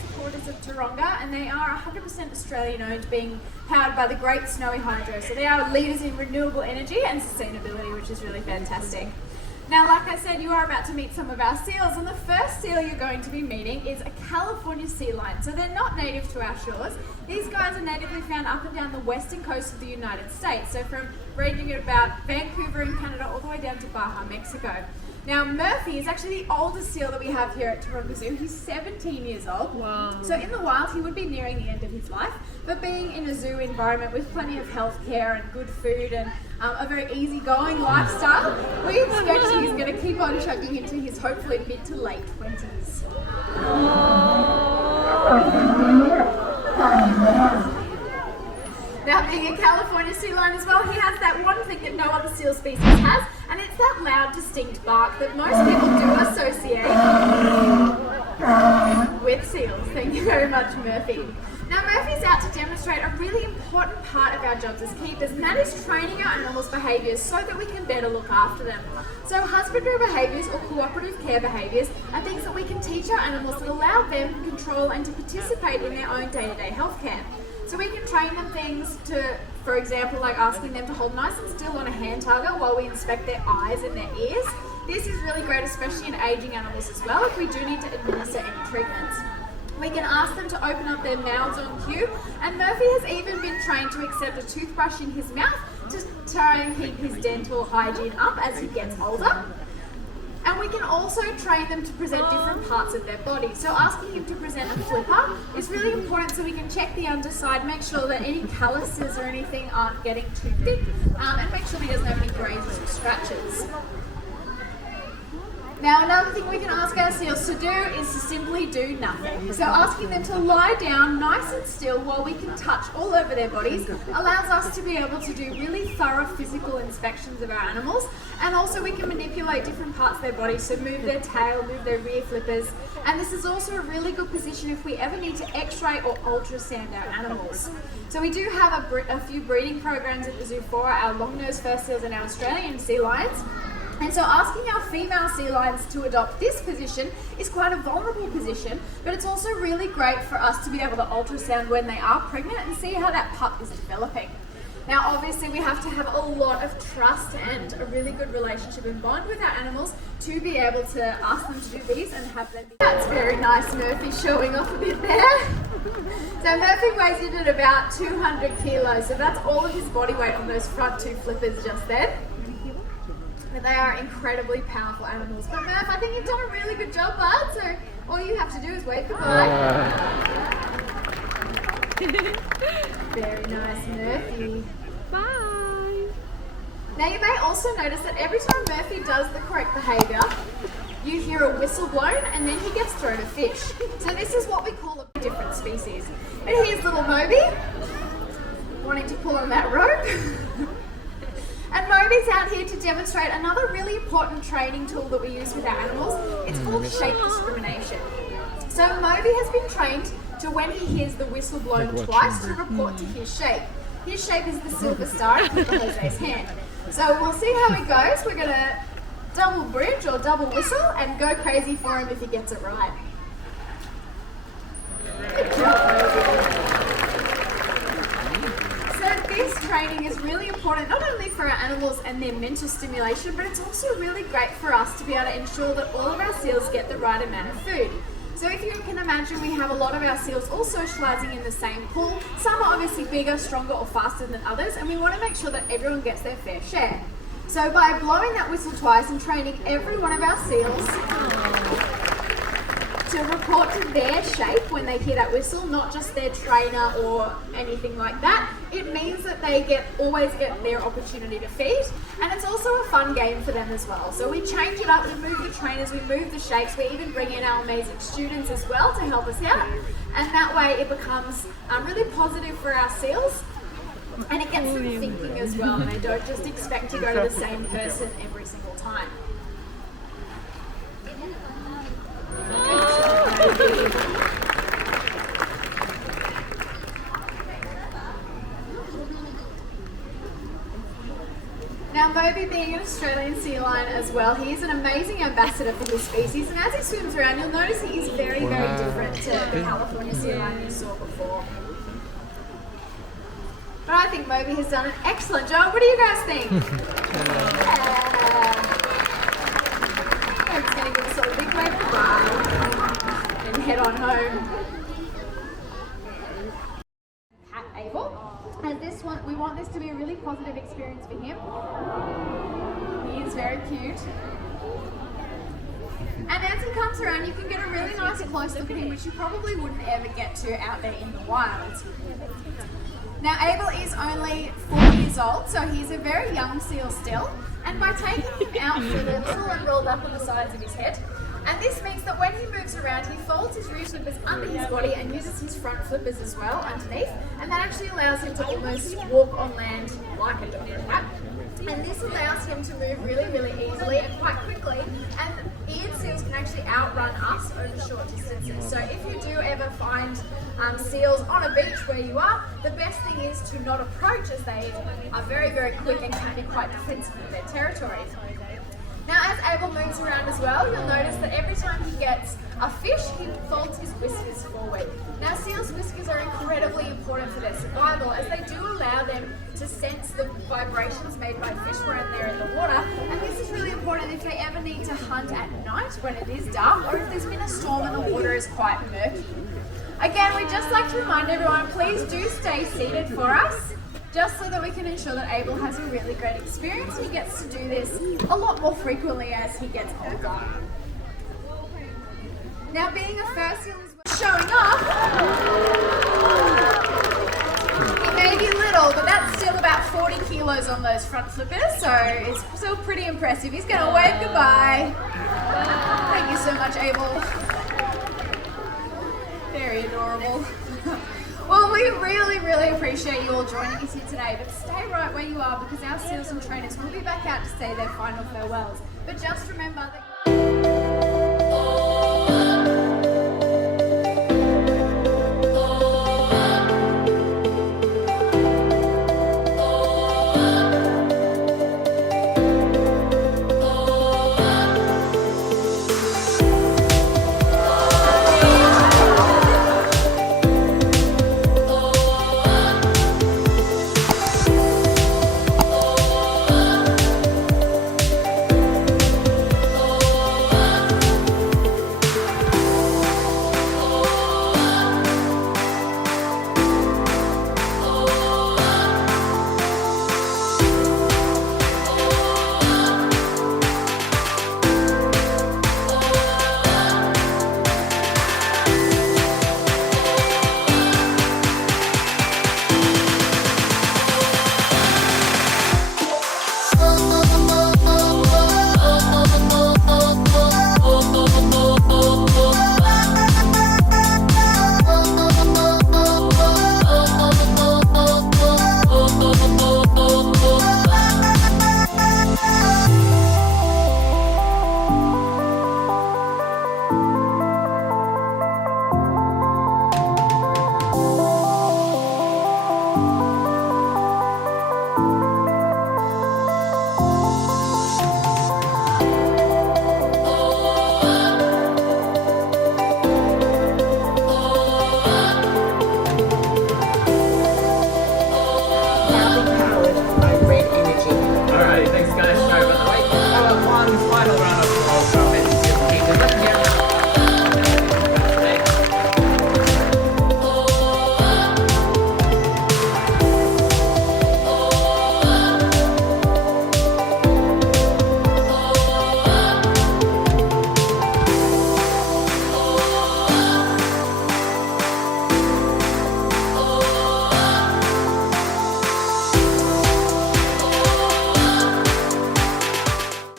Supporters of Taronga, and they are 100% Australian owned, being powered by the Great Snowy Hydro. So they are leaders in renewable energy and sustainability, which is really fantastic. Now, like I said, you are about to meet some of our seals, and the first seal you're going to be meeting is a California sea lion. So they're not native to our shores. These guys are natively found up and down the western coast of the United States. So from ranging at about Vancouver in Canada all the way down to Baja, Mexico. Now, Murphy is actually the oldest seal that we have here at Taronga Zoo. He's 17 years old. Wow. So in the wild, he would be nearing the end of his life, but being in a zoo environment with plenty of healthcare and good food and a very easygoing lifestyle, we expect he's going to keep on chugging into his hopefully mid to late 20s. Now, being a California sea lion as well, he has that one thing that no other seal species has, and it's that loud, distinct bark that most people do associate with seals. Thank you very much, Murphy. Now, Murphy's out to demonstrate a really important part of our jobs as keepers, and that is training our animals' behaviours so that we can better look after them. So husbandry behaviours or cooperative care behaviours are things that we can teach our animals that allow them to control and to participate in their own day-to-day healthcare. So we can train them things to, for example, like asking them to hold nice and still on a hand tugger while we inspect their eyes and their ears. This is really great, especially in aging animals as well, if we do need to administer any treatments. We can ask them to open up their mouths on cue, and Murphy has even been trained to accept a toothbrush in his mouth to try and keep his dental hygiene up as he gets older. And we can also train them to present different parts of their body. So asking him to present a flipper is really important so we can check the underside, make sure that any calluses or anything aren't getting too thick, and make sure he doesn't have any grazes or scratches. Now, another thing we can ask our seals to do is to simply do nothing. So asking them to lie down nice and still while we can touch all over their bodies allows us to be able to do really thorough physical inspections of our animals, and also we can manipulate different parts of their body, so move their tail, move their rear flippers, and this is also a really good position if we ever need to x-ray or ultrasound our animals. So we do have a few breeding programs at the zoo for our long-nosed fur seals and our Australian sea lions. And so asking our female sea lions to adopt this position is quite a vulnerable position, but it's also really great for us to be able to ultrasound when they are pregnant and see how that pup is developing. Now, obviously, we have to have a lot of trust and a really good relationship and bond with our animals to be able to ask them to do these and have them. That's very nice, Murphy, showing off a bit there. So Murphy weighs in at about 200 kilos, so that's all of his body weight on those front two flippers just then. But they are incredibly powerful animals. But Murph, I think you've done a really good job, bud, so all you have to do is wave goodbye. Very nice, Murphy. Bye. Now you may also notice that every time Murphy does the correct behaviour, you hear a whistle blown and then he gets thrown a fish. So this is what we call a different species. But here's little Moby, wanting to pull on that rope. And Moby's out here to demonstrate another really important training tool that we use with our animals. It's called shape discrimination. So Moby has been trained to, when he hears the whistle blown twice, to report to his shape. His shape is the silver star in Keeper Jose's hand. So we'll see how it goes. We're going to double bridge or double whistle and go crazy for him if he gets it right. Good job, Moby. This training is really important not only for our animals and their mental stimulation, but it's also really great for us to be able to ensure that all of our seals get the right amount of food. So if you can imagine, we have a lot of our seals all socialising in the same pool. Some are obviously bigger, stronger or faster than others, and we want to make sure that everyone gets their fair share. So by blowing that whistle twice and training every one of our seals to report to their shape when they hear that whistle, not just their trainer or anything like that, it means that they always get their opportunity to feed, and it's also a fun game for them as well. So we change it up, we move the trainers, we move the shapes, we even bring in our amazing students as well to help us out, and that way it becomes really positive for our seals, and it gets them thinking as well, and they don't just expect to go to the same person every single time. Now Now Moby, being an Australian sea lion as well, he is an amazing ambassador for his species, and as he swims around you'll notice he is very, very different to the California sea lion you saw before. But I think Moby has done an excellent job. What do you guys think? I'm just going to give us all a big wave goodbye and head on home. Cat Abel. And this one, we want this to be a really positive experience for him. He is very cute. And as he comes around, you can get a really nice close look at him, which you probably wouldn't ever get to out there in the wild. Now Abel is only 4 years old, so he's a very young seal still, and by taking him out for a little and rolled up on the sides of his head, and this means that when he moves around he folds his rear flippers under his body and uses his front flippers as well underneath, and that actually allows him to almost walk on land like a dog cat. And this allows him to move really, really easily and quite quickly, and eared seals can actually outrun us over short distances. So if you do ever find seals on a beach where you are, the best thing is to not approach, as they are very, very quick and can be quite defensive of their territory. Now as Abel moves around as well, you'll notice that every time he gets a fish, he folds his whiskers forward. Now seals' whiskers are incredibly important for their survival, as they do allow them to sense the vibrations made by fish when they're in the water, and this is really important if they ever need to hunt at night when it is dark, or if there's been a storm and the water is quite murky. Again, we'd just like to remind everyone, please do stay seated for us, just so that we can ensure that Abel has a really great experience. He gets to do this a lot more frequently as he gets older. Now being a fur seal is showing off, he may be little, but that's still about 40 kilos on those front flippers, so it's still pretty impressive. He's going to wave goodbye. Thank you so much, Abel. Very adorable. Well, we really, really appreciate you all joining us here today, but stay right where you are because our seals and trainers will be back out to say their final farewells. But just remember that